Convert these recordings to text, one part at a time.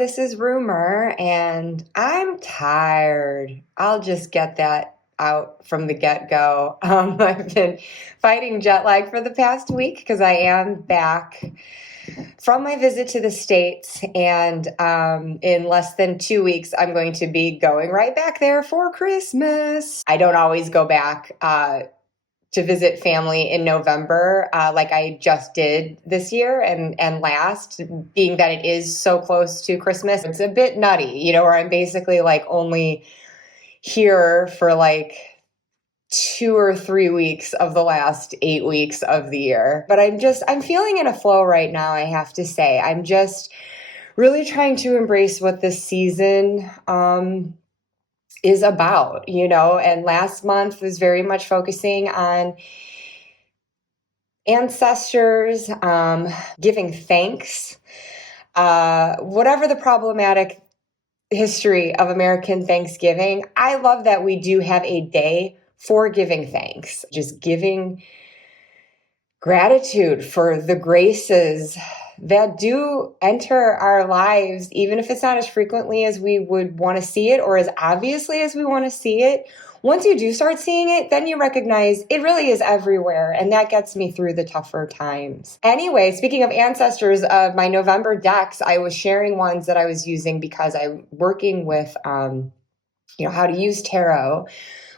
this is Rumor, and I'm tired. I'll just get that out from the get-go. I've been fighting jet lag for the past week because I am back from my visit to the States, and in less than 2 weeks, I'm going to be going right back there for Christmas. I don't always go back to visit family in November, like I just did this year and last, being that it is so close to Christmas. It's a bit nutty, where I'm basically like only here for like 2 or 3 weeks of the last 8 weeks of the year. But I'm feeling in a flow right now, I have to say. I'm just really trying to embrace what this season is about, and last month was very much focusing on ancestors, giving thanks, whatever the problematic history of American Thanksgiving. I love that we do have a day for giving thanks, just giving gratitude for the graces that do enter our lives, even if it's not as frequently as we would want to see it or as obviously as we want to see it. Once you do start seeing it, then you recognize it really is everywhere, and that gets me through the tougher times. Anyway, speaking of ancestors, my November decks, I was sharing ones that I was using because I'm working with, how to use tarot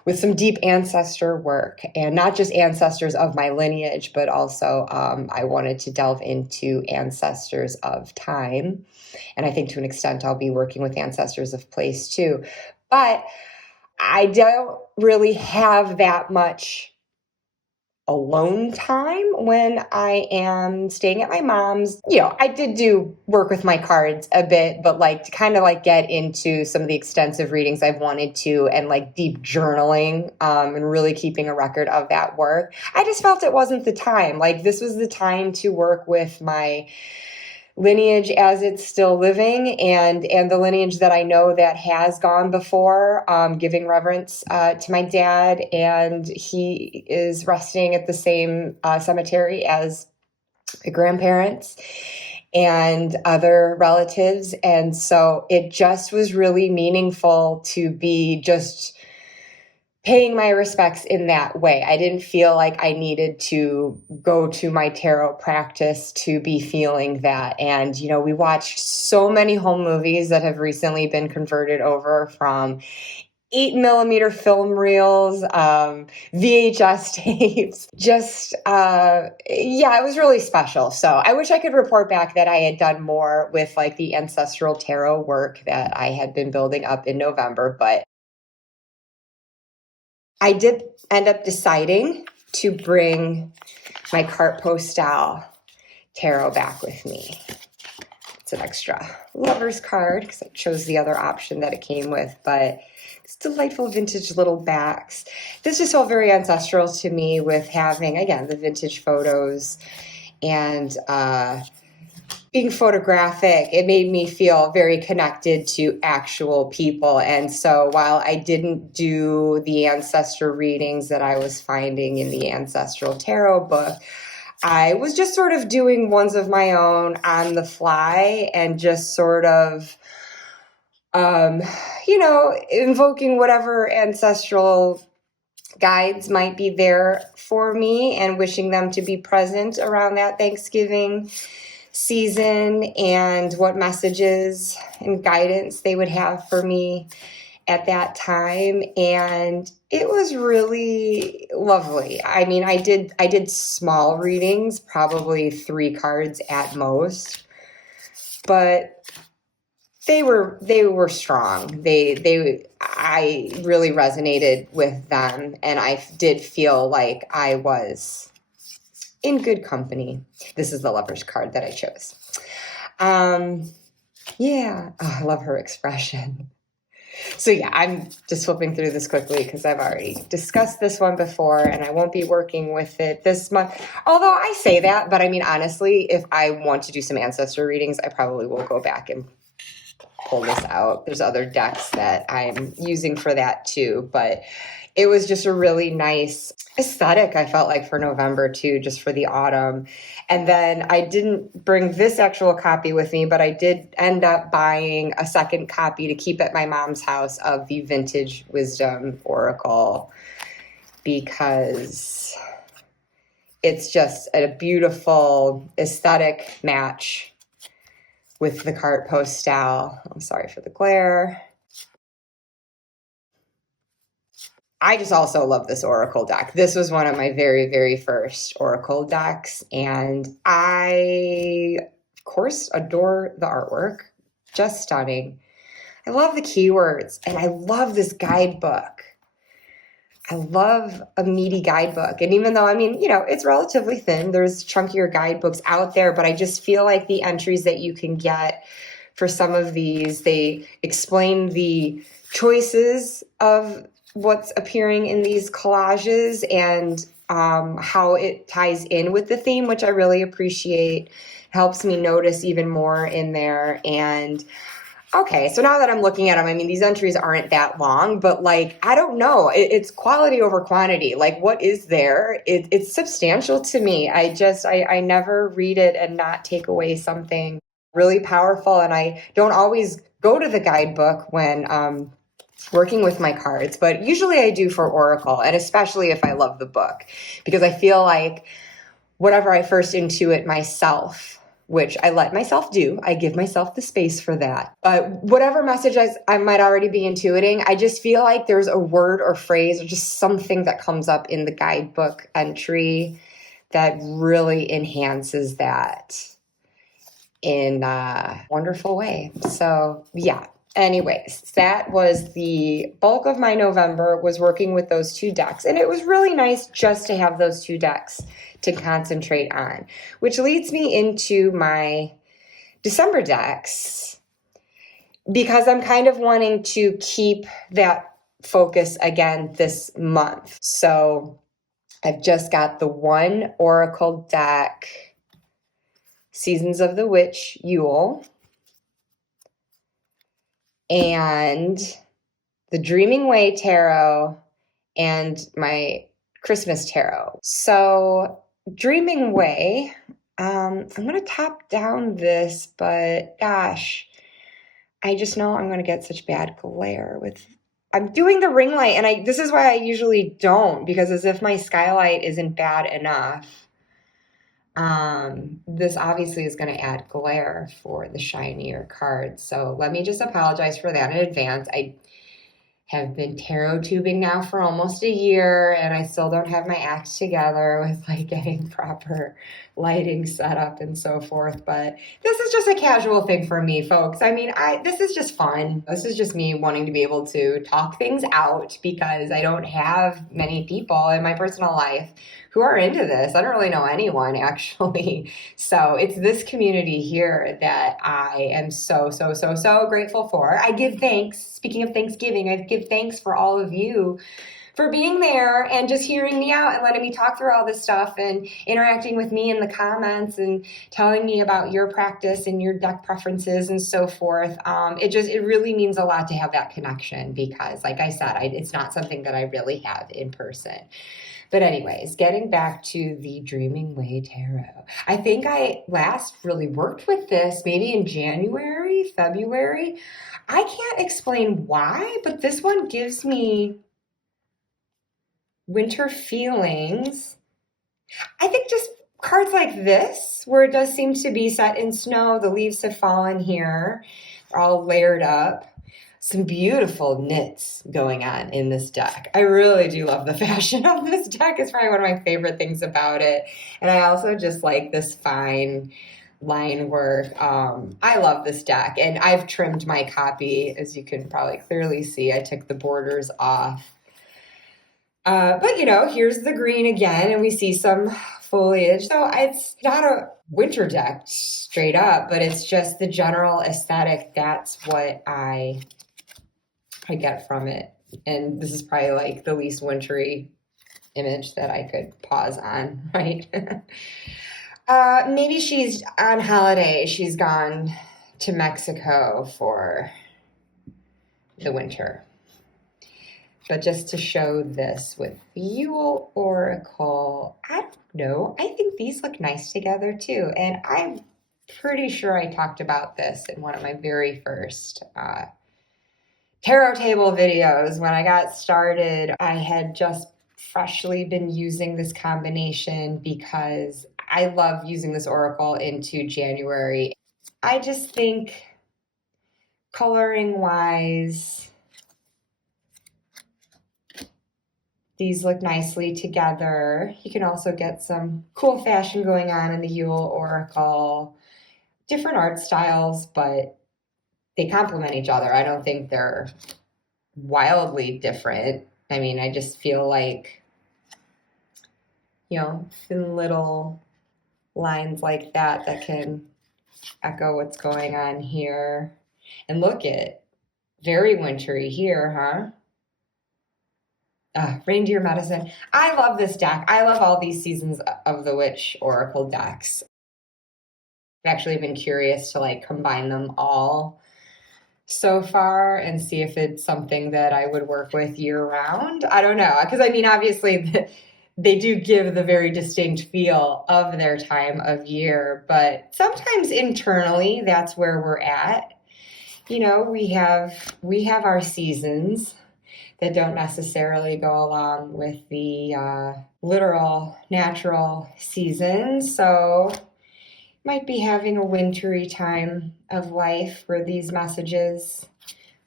with some deep ancestor work, and not just ancestors of my lineage, but also I wanted to delve into ancestors of time. And I think to an extent I'll be working with ancestors of place too. But I don't really have that much alone time when I am staying at my mom's. I did do work with my cards a bit, but to kind of get into some of the extensive readings I've wanted to, and deep journaling, and really keeping a record of that work. I just felt it wasn't the time. This was the time to work with my lineage as it's still living, and the lineage that I know that has gone before, giving reverence to my dad, and he is resting at the same cemetery as my grandparents and other relatives. And so it just was really meaningful to be just paying my respects in that way. I didn't feel like I needed to go to my tarot practice to be feeling that. And, we watched so many home movies that have recently been converted over from 8mm film reels, VHS tapes. Just, it was really special. So I wish I could report back that I had done more with the ancestral tarot work that I had been building up in November, but I did end up deciding to bring my carte postale tarot back with me. It's an extra lover's card because I chose the other option that it came with, but it's delightful vintage little backs. This just felt very ancestral to me with having, again, the vintage photos and being photographic. It made me feel very connected to actual people. And so while I didn't do the ancestor readings that I was finding in the Ancestral Tarot book, I was just sort of doing ones of my own on the fly and just sort of, invoking whatever ancestral guides might be there for me and wishing them to be present around that Thanksgiving season and what messages and guidance they would have for me at that time. And it was really lovely. I mean, I did small readings, probably 3 cards at most, but they were strong. I really resonated with them, and I did feel like I was in good company. This is the Lover's card that I chose. I love her expression. So I'm just flipping through this quickly because I've already discussed this one before and I won't be working with it this month. Although I say that, but I mean, honestly, if I want to do some ancestor readings, I probably will go back and pull this out. There's other decks that I'm using for that too. But it was just a really nice aesthetic, I felt like, for November too, just for the autumn. And then I didn't bring this actual copy with me, but I did end up buying a second copy to keep at my mom's house of the Vintage Wisdom Oracle, because it's just a beautiful aesthetic match with the carte postale. I'm sorry for the glare. I just also love this Oracle deck. This was one of my very, very first Oracle decks, and I, of course, adore the artwork. Just stunning. I love the keywords, and I love this guidebook. I love a meaty guidebook. And even though, I mean, it's relatively thin, there's chunkier guidebooks out there, but I just feel like the entries that you can get for some of these, they explain the choices of what's appearing in these collages and how it ties in with the theme, which I really appreciate. Helps me notice even more in there. And okay, so now that I'm looking at them, I mean, these entries aren't that long, but I don't know. It's quality over quantity. What is there? It's substantial to me. I never read it and not take away something really powerful. And I don't always go to the guidebook when working with my cards, but usually I do for Oracle, and especially if I love the book, because I feel like whatever I first intuit myself, which I let myself do, I give myself the space for that. But whatever message I might already be intuiting, I just feel like there's a word or phrase or just something that comes up in the guidebook entry that really enhances that in a wonderful way. So yeah. Anyways, that was the bulk of my November, was working with those two decks. And it was really nice just to have those two decks to concentrate on, which leads me into my December decks, because I'm kind of wanting to keep that focus again this month. So I've just got the one Oracle deck, Seasons of the Witch, Yule, and the Dreaming Way Tarot, and my Christmas Tarot. So Dreaming Way, I'm going to top down this, but gosh, I just know I'm going to get such bad glare with, I'm doing the ring light, and this is why I usually don't, because as if my skylight isn't bad enough, this obviously is going to add glare for the shinier cards. So let me just apologize for that in advance. I have been tarot tubing now for almost a year, and I still don't have my act together with getting proper lighting set up and so forth. But this is just a casual thing for me, folks. I mean, this is just fun. This is just me wanting to be able to talk things out, because I don't have many people in my personal life who are into this. I don't really know anyone, actually. So it's this community here that I am so, so, so, so grateful for. I give thanks. Speaking of Thanksgiving, I give thanks for all of you for being there and just hearing me out and letting me talk through all this stuff and interacting with me in the comments and telling me about your practice and your deck preferences and so forth. It really means a lot to have that connection, because like I said, it's not something that I really have in person. But anyways, getting back to the Dreaming Way Tarot. I think I last really worked with this maybe in January, February. I can't explain why, but this one gives me winter feelings. I think just cards like this, where it does seem to be set in snow, the leaves have fallen here, they're all layered up. Some beautiful knits going on in this deck. I really do love the fashion of this deck. It's probably one of my favorite things about it. And I also just like this fine line work. I love this deck, and I've trimmed my copy, as you can probably clearly see. I took the borders off. But here's the green again, and we see some foliage. So it's not a winter deck straight up, but it's just the general aesthetic. That's what I get from it. And this is probably the least wintry image that I could pause on, right? Maybe she's on holiday. She's gone to Mexico for the winter. But just to show this with Yule Oracle, I don't know. I think these look nice together too. And I'm pretty sure I talked about this in one of my very first tarot table videos. When I got started, I had just freshly been using this combination because I love using this oracle into January. I just think coloring wise, these look nicely together. You can also get some cool fashion going on in the Yule Oracle. Different art styles, but they complement each other. I don't think they're wildly different. I mean, I just feel like, you know, thin little lines like that can echo what's going on here. And look at very wintry here, huh? Reindeer medicine. I love this deck. I love all these Seasons of the Witch Oracle decks. I've actually been curious to like combine them all so far and see if it's something that I would work with year round. I don't know. Because I mean, obviously they do give the very distinct feel of their time of year, but sometimes internally that's where we're at. You know, we have our seasons that don't necessarily go along with the literal natural seasons. So might be having a wintry time of life where these messages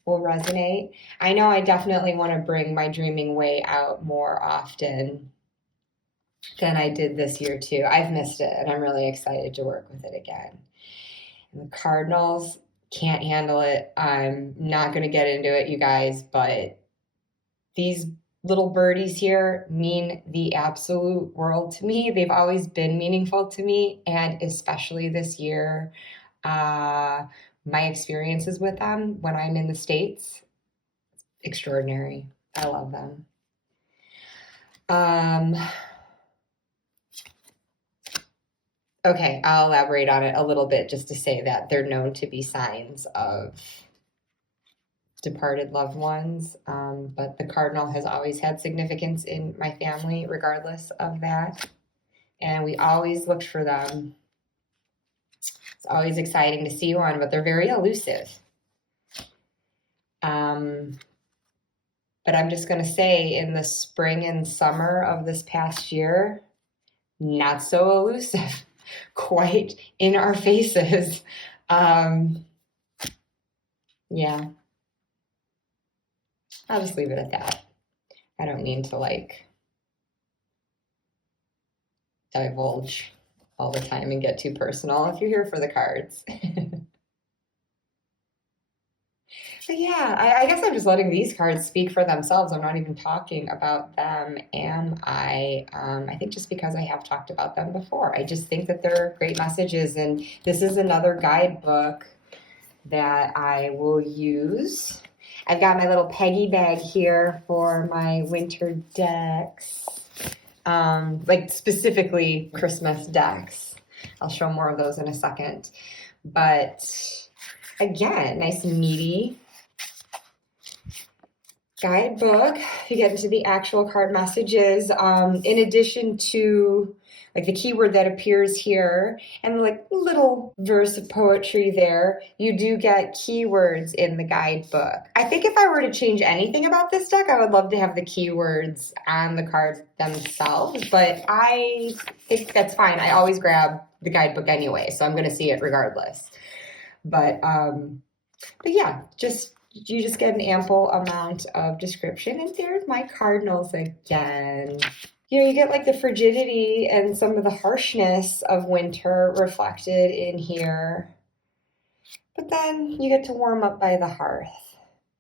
will resonate. I know I definitely want to bring my dreaming way out more often than I did this year too. I've missed it and I'm really excited to work with it again. And the Cardinals can't handle it. I'm not going to get into it, you guys, but these little birdies here mean the absolute world to me. They've always been meaningful to me, and especially this year, my experiences with them when I'm in the States, extraordinary. I love them. Okay, I'll elaborate on it a little bit just to say that they're known to be signs of departed loved ones, but the cardinal has always had significance in my family regardless of that, and we always looked for them. It's always exciting to see one, but they're very elusive. But I'm just going to say in the spring and summer of this past year, not so elusive, quite in our faces. Yeah. I'll just leave it at that. I don't mean to like divulge all the time and get too personal if you're here for the cards. But yeah, I guess I'm just letting these cards speak for themselves. I'm not even talking about them, am I? I think just because I have talked about them before. I just think that they're great messages, and this is another guidebook that I will use. I've got my little Peggy bag here for my winter decks, like specifically Christmas decks. I'll show more of those in a second. But again, nice and meaty guidebook. You get into the actual card messages. In addition to like the keyword that appears here and like little verse of poetry there, you do get keywords in the guidebook. I think if I were to change anything about this deck, I would love to have the keywords on the cards themselves, but I think that's fine. I always grab the guidebook anyway, so I'm going to see it regardless. But yeah, you just get an ample amount of description. And there's my cardinals again. You know, you get like the frigidity and some of the harshness of winter reflected in here. But then you get to warm up by the hearth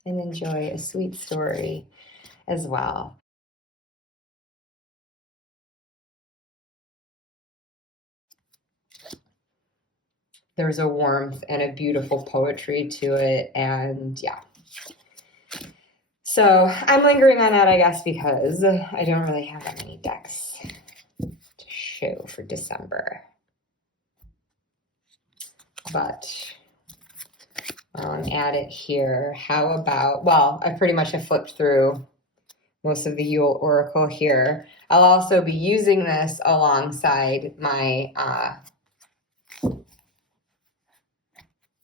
and enjoy a sweet story as well. There's a warmth and a beautiful poetry to it, and yeah. So I'm lingering on that, I guess, because I don't really have that many decks to show for December. But I'll add it here. How about, well, I pretty much have flipped through most of the Yule Oracle here. I'll also be using this alongside my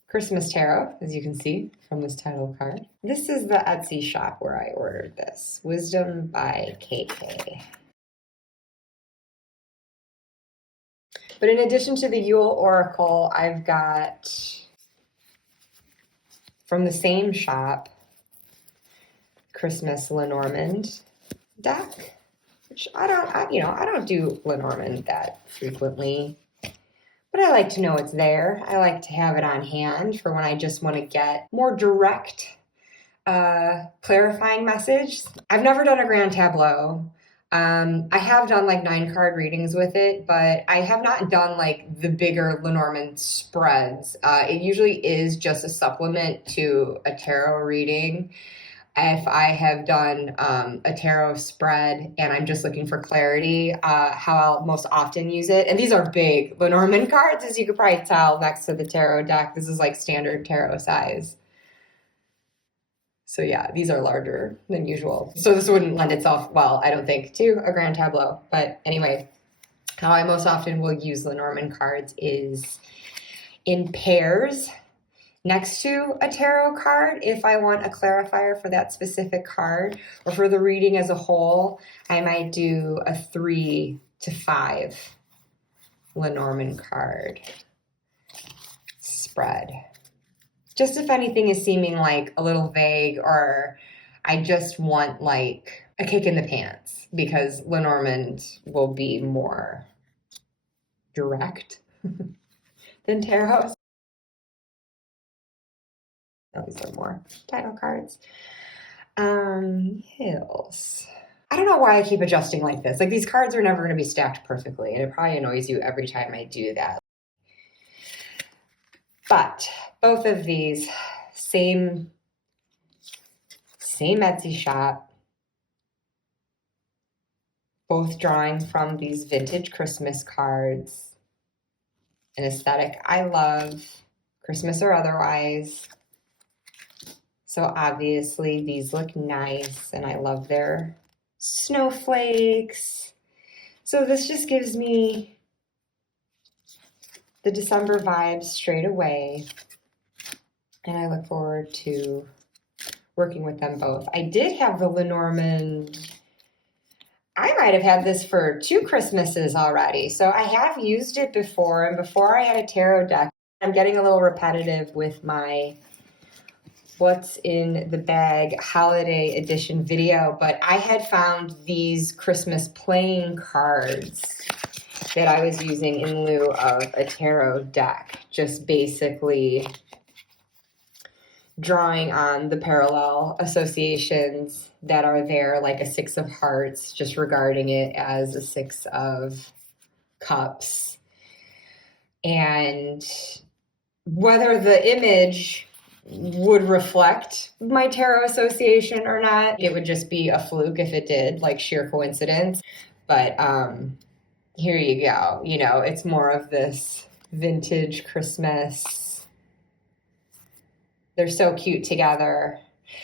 Christmas Tarot, as you can see from this title card. This is the Etsy shop where I ordered this, Wisdom by KK. But in addition to the Yule Oracle, I've got, from the same shop, Christmas Lenormand deck, which I don't do Lenormand that frequently, but I like to know it's there. I like to have it on hand for when I just want to get more direct, clarifying message. I've never done a grand tableau. I have done like 9-card readings with it, but I have not done like the bigger Lenormand spreads. It usually is just a supplement to a tarot reading. If I have done a tarot spread and I'm just looking for clarity, how I'll most often use it. And these are big Lenormand cards, as you could probably tell next to the tarot deck. This is like standard tarot size. So yeah, these are larger than usual. So this wouldn't lend itself well, I don't think, to a grand tableau. But anyway, how I most often will use Lenormand cards is in pairs next to a tarot card. If I want a clarifier for that specific card or for the reading as a whole, I might do a 3 to 5 Lenormand card spread. Just if anything is seeming like a little vague, or I just want like a kick in the pants, because Lenormand will be more direct than tarot. Oh, these are more title cards. Hills. I don't know why I keep adjusting like this. Like, these cards are never going to be stacked perfectly, and it probably annoys you every time I do that. But both of these, same Etsy shop, both drawing from these vintage Christmas cards, an aesthetic I love, Christmas or otherwise. So obviously these look nice, and I love their snowflakes. So this just gives me the December vibes straight away, and I look forward to working with them both. I did have the Lenormand. I might have had this for 2 Christmases already, so I have used it before, and before I had a tarot deck. I'm getting a little repetitive with my What's in the Bag holiday edition video, but I had found these Christmas playing cards that I was using in lieu of a tarot deck, just basically drawing on the parallel associations that are there, like a 6 of hearts, just regarding it as a 6 of cups. And whether the image would reflect my tarot association or not, it would just be a fluke if it did, like sheer coincidence. But here you go. You know, it's more of this vintage Christmas. They're so cute together.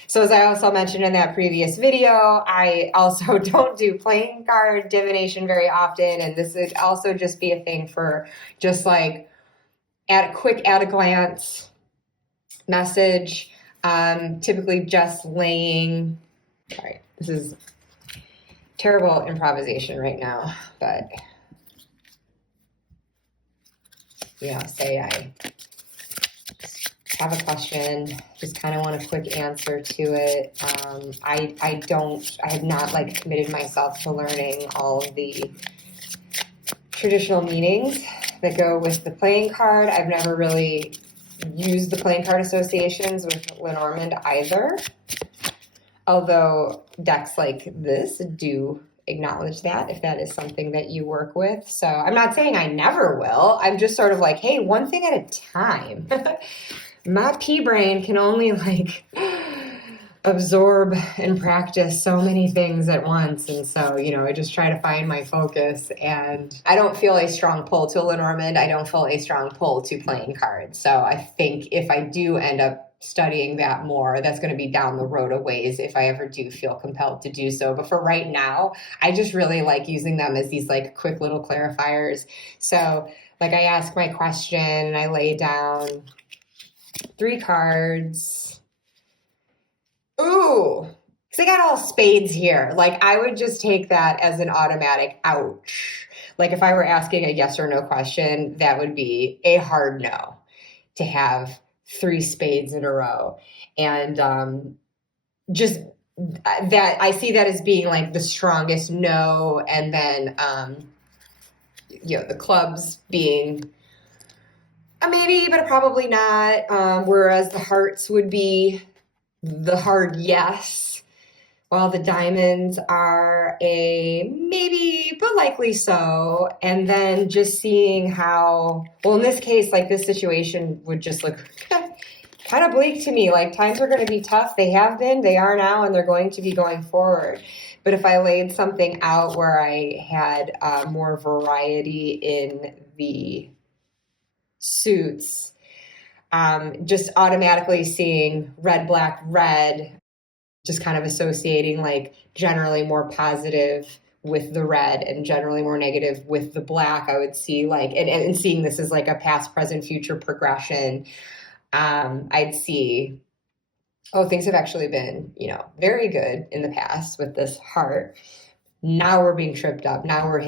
So as I also mentioned in that previous video, I also don't do playing card divination very often. And this would also just be a thing for just like at a glance message. Typically just laying, sorry, this is terrible improvisation right now, but say I have a question, just kind of want a quick answer to it. I have not like committed myself to learning all of the traditional meanings that go with the playing card. I've never really used the playing card associations with Lenormand either, although decks like this do acknowledge that, if that is something that you work with. So I'm not saying I never will. I'm just sort of like, hey, one thing at a time. My pea brain can only like absorb and practice so many things at once. And so, I just try to find my focus, and I don't feel a strong pull to Lenormand. I don't feel a strong pull to playing cards. So I think if I do end up studying that more. That's going to be down the road a ways if I ever do feel compelled to do so. But for right now, I just really like using them as these like quick little clarifiers. So like I ask my question and I lay down 3 cards. Ooh, because I got all spades here. Like I would just take that as an automatic ouch. Like if I were asking a yes or no question, that would be a hard no to have 3 spades in a row. And just that I see that as being like the strongest no. And then, the clubs being a maybe, but probably not. Whereas the hearts would be the hard yes, while the diamonds are a maybe, but likely so. And then just seeing how, well, in this case, like this situation would just look kind of bleak to me. Like times are going to be tough. They have been, they are now, and they're going to be going forward. But if I laid something out where I had more variety in the suits, just automatically seeing red, black, red, just kind of associating like generally more positive with the red and generally more negative with the black, I would see like, and seeing this as like a past, present, future progression, I'd see, oh, things have actually been, very good in the past with this heart. Now we're being tripped up. Now we're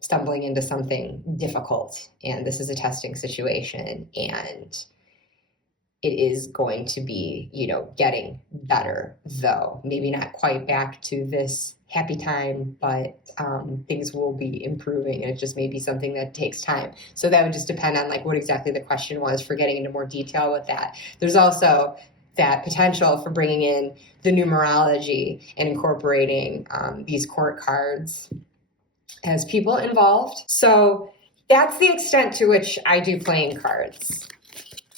stumbling into something difficult. And this is a testing situation. And it is going to be, getting better, though. Maybe not quite back to this happy time, but things will be improving. And it just may be something that takes time. So that would just depend on like what exactly the question was for getting into more detail with that. There's also that potential for bringing in the numerology and incorporating these court cards as people involved. So that's the extent to which I do playing cards.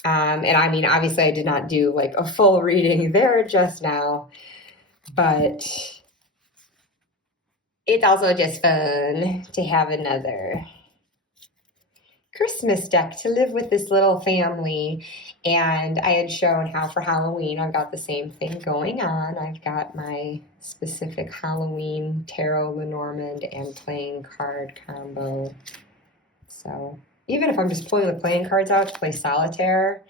And I mean, obviously I did not do like a full reading there just now, but it's also just fun to have another Christmas deck to live with this little family. And I had shown how for Halloween, I've got the same thing going on. I've got my specific Halloween tarot, Lenormand, and playing card combo. So even if I'm just pulling the playing cards out to play solitaire,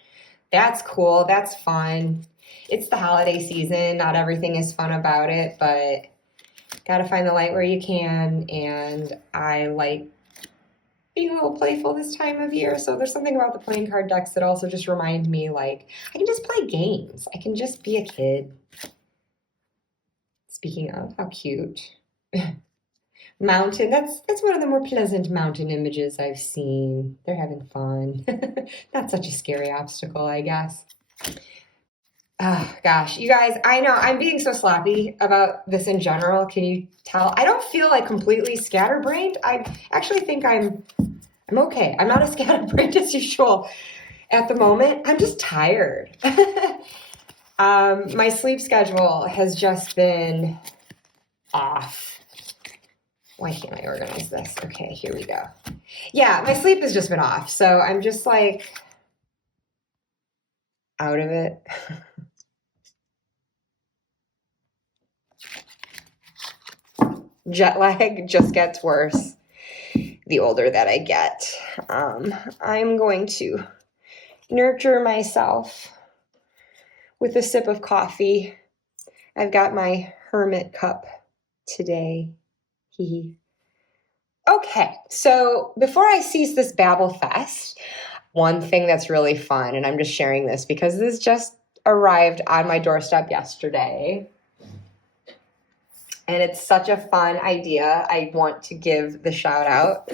that's cool. That's fun. It's the holiday season. Not everything is fun about it, but gotta find the light where you can. And I like being a little playful this time of year. So there's something about the playing card decks that also just remind me like I can just play games. I can just be a kid. Speaking of, how cute. Mountain, that's one of the more pleasant mountain images I've seen. They're having fun. Not such a scary obstacle, I guess. Oh, gosh, you guys, I know I'm being so sloppy about this in general. Can you tell? I don't feel like completely scatterbrained. I actually think I'm okay. I'm not as scatterbrained as usual at the moment. I'm just tired. My sleep schedule has just been off. Why can't I organize this? Okay, here we go. Yeah, my sleep has just been off. So I'm just like out of it. Jet lag just gets worse the older that I get. I'm going to nurture myself with a sip of coffee. I've got my hermit cup today. Okay, so before I cease this babble fest, one thing that's really fun, and I'm just sharing this because this just arrived on my doorstep yesterday, and it's such a fun idea. I want to give the shout out.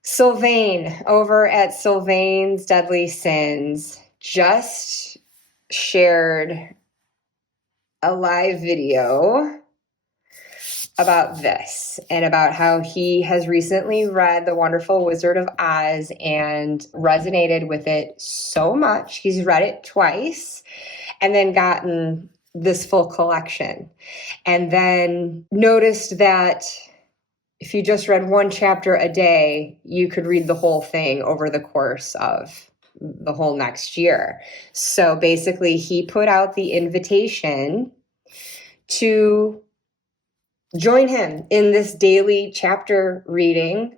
Sylvain over at Sylvain's Deadly Sins just shared a live video about this and about how he has recently read The Wonderful Wizard of Oz and resonated with it so much. He's read it twice and then gotten this full collection, and then noticed that if you just read one chapter a day, you could read the whole thing over the course of the whole next year. So basically, he put out the invitation to join him in this daily chapter reading.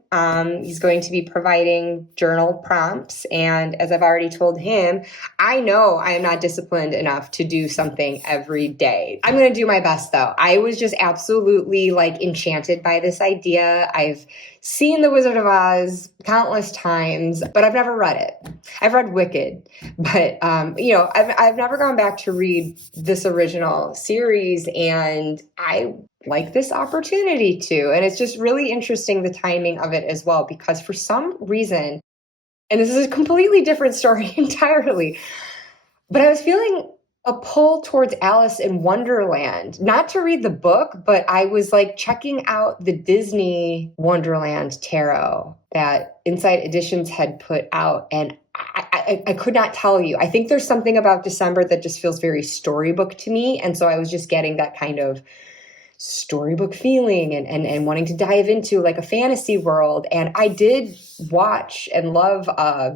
He's going to be providing journal prompts. And as I've already told him, I know I am not disciplined enough to do something every day. I'm going to do my best though. I was just absolutely like enchanted by this idea. I've seen The Wizard of Oz countless times, but I've never read it. I've read Wicked, but I've never gone back to read this original series, and I like this opportunity to. And it's just really interesting, the timing of it as well, because for some reason, and this is a completely different story entirely, but I was feeling a pull towards Alice in Wonderland, not to read the book, but I was like checking out the Disney Wonderland tarot that Insight Editions had put out, and I could not tell you. I think there's something about December that just feels very storybook to me. And so I was just getting that kind of storybook feeling and wanting to dive into like a fantasy world. And I did watch and love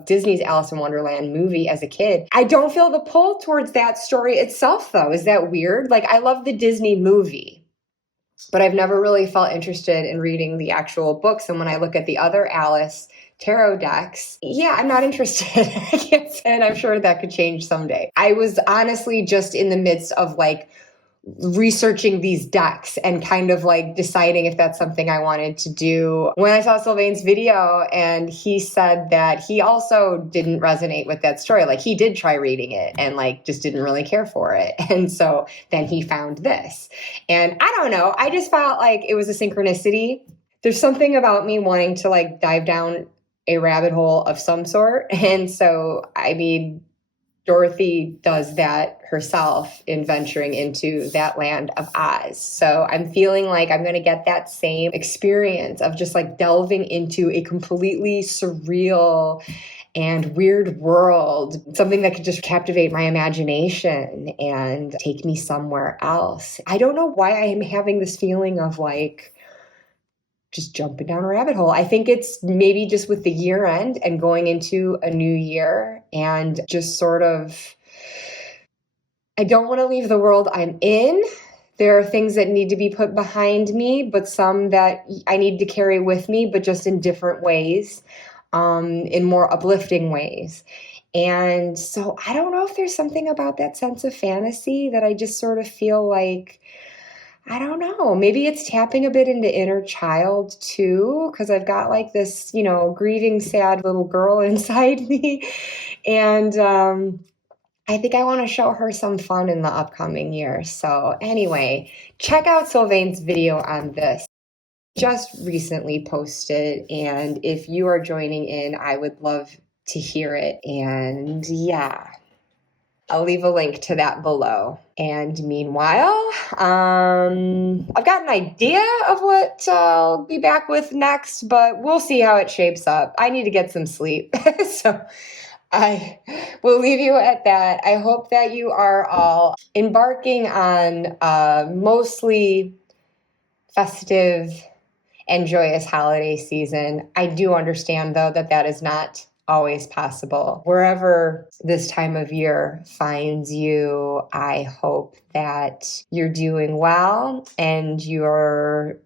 Disney's Alice in Wonderland movie as a kid. I don't feel the pull towards that story itself, though. Is that weird? Like, I love the Disney movie, but I've never really felt interested in reading the actual books. And when I look at the other Alice tarot decks, yeah, I'm not interested. I can't say, and I'm sure that could change someday. I was honestly just in the midst of like researching these decks and kind of like deciding if that's something I wanted to do when I saw Sylvain's video, and he said that he also didn't resonate with that story. Like, he did try reading it and like just didn't really care for it. And so then he found this, and I don't know, I just felt like it was a synchronicity. There's something about me wanting to like dive down a rabbit hole of some sort. And so, I mean, Dorothy does that herself in venturing into that land of Oz. So I'm feeling like I'm going to get that same experience of just like delving into a completely surreal and weird world, something that could just captivate my imagination and take me somewhere else. I don't know why I am having this feeling of like just jumping down a rabbit hole. I think it's maybe just with the year end and going into a new year, and just sort of, I don't want to leave the world I'm in. There are things that need to be put behind me, but some that I need to carry with me, but just in different ways, in more uplifting ways. And so I don't know if there's something about that sense of fantasy that I just sort of feel like, I don't know, maybe it's tapping a bit into inner child too, because I've got like this, grieving, sad little girl inside me. And I think I want to show her some fun in the upcoming year. So anyway, check out Sylvain's video on this. Just recently posted, and if you are joining in, I would love to hear it. And yeah, I'll leave a link to that below. And meanwhile, I've got an idea of what I'll be back with next, but we'll see how it shapes up. I need to get some sleep. So I will leave you at that. I hope that you are all embarking on a mostly festive and joyous holiday season. I do understand, though, that is not always possible. Wherever this time of year finds you, I hope that you're doing well and you're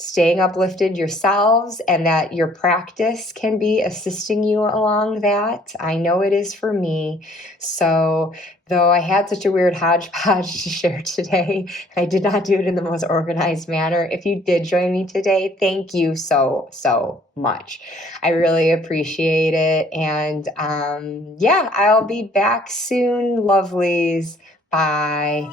staying uplifted yourselves, and that your practice can be assisting you along that. I know it is for me. So though I had such a weird hodgepodge to share today, I did not do it in the most organized manner. If you did join me today, thank you so, so much. I really appreciate it. And I'll be back soon, lovelies. Bye.